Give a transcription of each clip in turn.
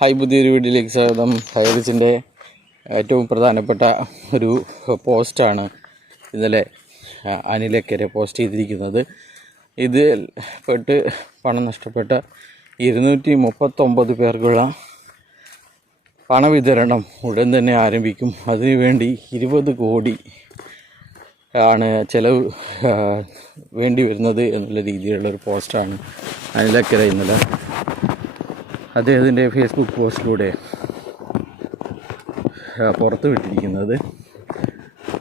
Hi പുതിയൊരു വീഡിയോയിലേക്ക് സ്വാഗതം. ഹൈറിച്ചിന്റെ ഏറ്റവും പ്രധാനപ്പെട്ട ഒരു പോസ്റ്റാണ് ഇന്നലെ അനിലക്കരെ പോസ്റ്റ് ചെയ്തിരിക്കുന്നത്. ഇതിൽ പെട്ട് പണം നഷ്ടപ്പെട്ട ഇരുന്നൂറ്റി മുപ്പത്തൊമ്പത് പേർക്കുള്ള പണവിതരണം ഉടൻ തന്നെ ആരംഭിക്കും. അതിനുവേണ്ടി ഇരുപത് കോടി ആണ് ചിലവ് വേണ്ടി വരുന്നത് എന്നുള്ള രീതിയിലുള്ളൊരു പോസ്റ്റാണ് അനിലക്കര ഇന്നലെ അദ്ദേഹത്തിന്റെ ഫേസ്ബുക്ക് പോസ്റ്റിലൂടെ പുറത്തു വിട്ടിരിക്കുന്നത്.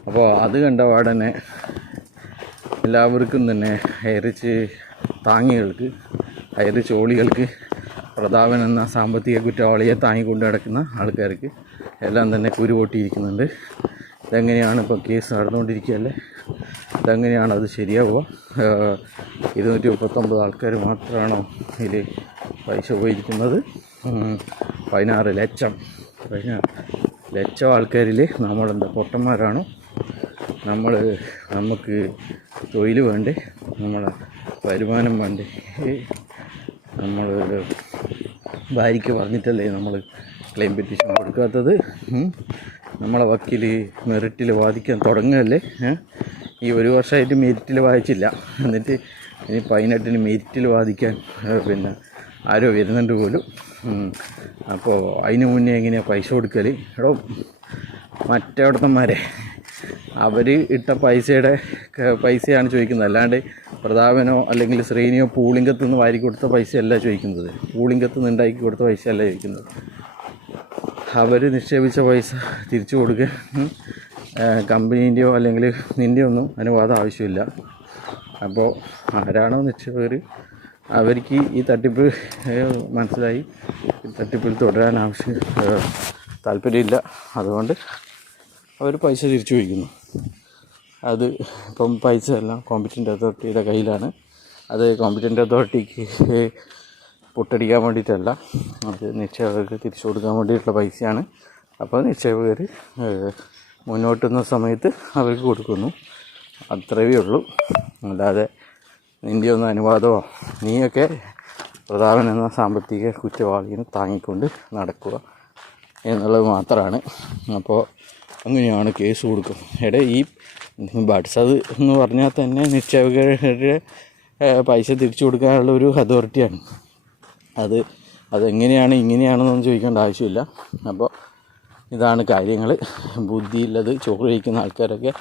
അപ്പോൾ അത് കണ്ട പാടനെ എല്ലാവർക്കും തന്നെ അയറിച്ച് താങ്ങികൾക്ക് ഹൈറിച്ച് ചോളികൾക്ക് പ്രതാപൻ എന്ന സാമ്പത്തിക കുറ്റവാളിയെ താങ്ങിക്കൊണ്ട് നടക്കുന്ന ആൾക്കാർക്ക് എല്ലാം തന്നെ കുരുപൊട്ടിയിരിക്കുന്നുണ്ട്. ഇതെങ്ങനെയാണ് ഇപ്പോൾ കേസ് നടന്നുകൊണ്ടിരിക്കുകയല്ലേ? ഇതെങ്ങനെയാണ് അത് ശരിയാവുക? ഇരുന്നൂറ്റി മുപ്പത്തൊമ്പത് ആൾക്കാർ മാത്രമാണോ ഇതിൽ പൈസ ഉപയോഗിക്കുന്നത്. പതിനാറ് ലക്ഷം. പതിനാറ് ലക്ഷം ആൾക്കാരിൽ നമ്മളെന്താ പൊട്ടന്മാരാണോ. നമ്മൾ നമുക്ക് തൊഴിൽ വേണ്ടേ നമ്മളെ വരുമാനം വേണ്ടേ. നമ്മൾ ഭാര്യയ്ക്ക് പറഞ്ഞിട്ടല്ലേ നമ്മൾ ക്ലെയിം പെറ്റീഷൻ കൊടുക്കാത്തത്. നമ്മളെ വക്കീൽ മെറിറ്റിൽ വാദിക്കാൻ തുടങ്ങുകയല്ലേ. ഈ ഒരു വർഷമായിട്ട് മെരിറ്റിൽ വായിച്ചില്ല. എന്നിട്ട് ഇനി പതിനെട്ടിന് മെരിറ്റിൽ വാദിക്കാൻ പിന്നെ ആരോ വരുന്നുണ്ട് പോലും. അപ്പോൾ അതിന് മുന്നേ എങ്ങനെയാണ് പൈസ കൊടുക്കൽ എടോ മറ്റേടത്തന്മാരെ അവർ ഇട്ട പൈസയുടെ പൈസയാണ് ചോദിക്കുന്നത്. അല്ലാണ്ട് പ്രതാപനോ അല്ലെങ്കിൽ ശ്രീനിയോ പൂളിംഗത്ത് നിന്ന് വാരി കൊടുത്ത പൈസയല്ല ചോദിക്കുന്നത്. പൂളിംഗത്ത് നിന്ന് ഉണ്ടാക്കി കൊടുത്ത പൈസയല്ല ചോദിക്കുന്നത്. അവർ നിക്ഷേപിച്ച പൈസ തിരിച്ചു കൊടുക്കുക കമ്പനീന്റെയോ അല്ലെങ്കിൽ നിന്റെയോ ഒന്നും അനുവാദം ആവശ്യമില്ല. അപ്പോൾ ആരാണോ നിക്ഷേപകർ അവർക്ക് ഈ തട്ടിപ്പ് മനസ്സിലായി. തട്ടിപ്പിൽ തുടരാൻ ആവശ്യം താല്പര്യമില്ല. അതുകൊണ്ട് അവർ പൈസ തിരിച്ചു വയ്ക്കുന്നു. അത് ഇപ്പം പൈസ എല്ലാം കോമ്പറ്റന്റ് അതോറിറ്റിയുടെ കയ്യിലാണ്. അത് കോമ്പറ്റന്റ് അതോറിറ്റിക്ക് പൊട്ടടിക്കാൻ വേണ്ടിയിട്ടല്ല. അത് നിക്ഷേപകർക്ക് തിരിച്ചു കൊടുക്കാൻ വേണ്ടിയിട്ടുള്ള പൈസയാണ്. അപ്പോൾ നിക്ഷേപകർ മുന്നോട്ടുന്ന സമയത്ത് അവർക്ക് കൊടുക്കുന്നു. അത്രയേ ഉള്ളൂ. അല്ലാതെ നിന്റെ ഒന്ന് അനുവാദമോ? നീയൊക്കെ പ്രതാപൻ എന്ന സാമ്പത്തിക കുറ്റവാളിയെ താങ്ങിക്കൊണ്ട് നടക്കുക എന്നുള്ളത് മാത്രമാണ്. അപ്പോൾ അങ്ങനെയാണ് കേസ് കൊടുക്കും. എടേ ഈ ബഡ്സത് എന്ന് പറഞ്ഞാൽ തന്നെ നിക്ഷേപകരുടെ പൈസ തിരിച്ചു കൊടുക്കാനുള്ള ഒരു അതോറിറ്റിയാണ്. അത് അതെങ്ങനെയാണ് ഇങ്ങനെയാണെന്നൊന്നും ചോദിക്കേണ്ട ആവശ്യമില്ല. അപ്പോൾ ഇതാണ് കാര്യങ്ങൾ ബുദ്ധിയില്ലത് ചോറ് കഴിക്കുന്ന ആൾക്കാരൊക്കെ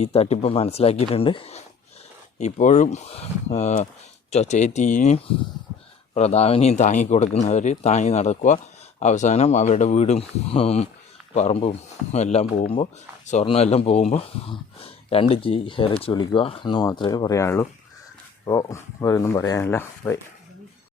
ഈ തട്ടിപ്പ് മനസ്സിലാക്കിയിട്ടുണ്ട്. ഇപ്പോഴും ചൊച്ചേറ്റിയും പ്രതാപനെയും താങ്ങി കൊടുക്കുന്നവർ താങ്ങി നടക്കുക. അവസാനം അവരുടെ വീടും പറമ്പും എല്ലാം പോകുമ്പോൾ സ്വർണം എല്ലാം പോകുമ്പോൾ രണ്ട് ജി ഇറച്ചി വിളിക്കുക എന്ന് മാത്രമേ പറയാനുള്ളൂ. അപ്പോൾ വേറൊന്നും പറയാനില്ല. ബൈ.